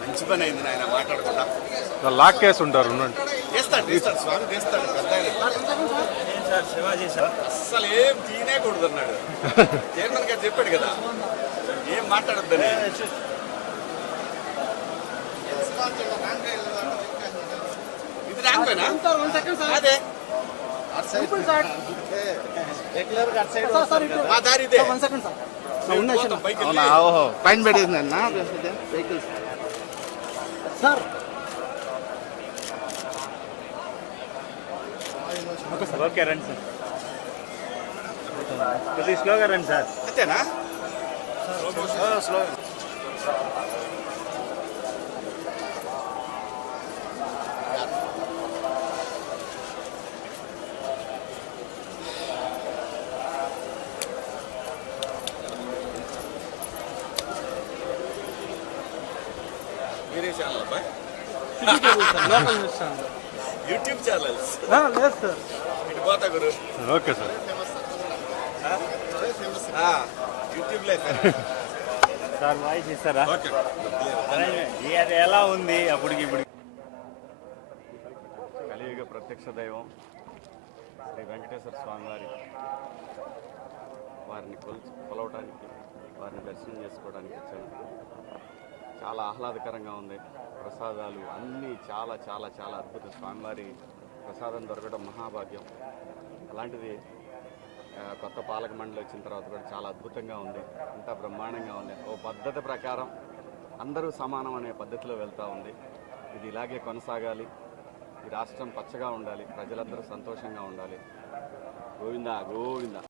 మంచి పని అయింది నాయన మాట్లాడకుండా. లాక్ కేసు ఉంటారు తీస్తాడు స్వామి తీస్తాడు. అస్సలు ఏం తీనేకూడదు అన్నాడు చైర్మన్ గారు, చెప్పాడు కదా ఏం మాట్లాడద్దని. ఇది రాకపోయినా అదే మా దారి ఇదే. పైన పెట్టిందన్న వెహికల్స్ సార్. ఓకే రండి సార్, కొద్దిగా స్లోగా రండి సార్. అంతేనా? స్లో. మీరే ఛానల్ అబ్బాయి? యూట్యూబ్ ఛానల్స్ లేదు సార్. ఇటు పోతా గురు. Okay sir. YouTube life sir voice ఇస్తారా? అది ఎలా ఉంది అప్పటికి ఇప్పుడు? కలియుగ ప్రత్యక్ష దైవం శ్రీ వెంకటేశ్వర స్వామి వారిని కొలవటానికి, వారిని దర్శనం చేసుకోవడానికి వచ్చాను. చాలా ఆహ్లాదకరంగా ఉంది. ప్రసాదాలు అన్నీ చాలా చాలా చాలా అద్భుతం. స్వామివారి ప్రసాదం దొరకడం మహాభాగ్యం. అలాంటిది కొత్త పాలక మండలి వచ్చిన తర్వాత కూడా చాలా అద్భుతంగా ఉంది. అంతా బ్రహ్మాండంగా ఉంది. ఓ పద్ధతి ప్రకారం అందరూ సమానం అనే పద్ధతిలో వెళ్తూ ఉంది. ఇది ఇలాగే కొనసాగాలి. ఈ రాష్ట్రం పచ్చగా ఉండాలి, ప్రజలందరూ సంతోషంగా ఉండాలి. గోవిందా గోవిందా.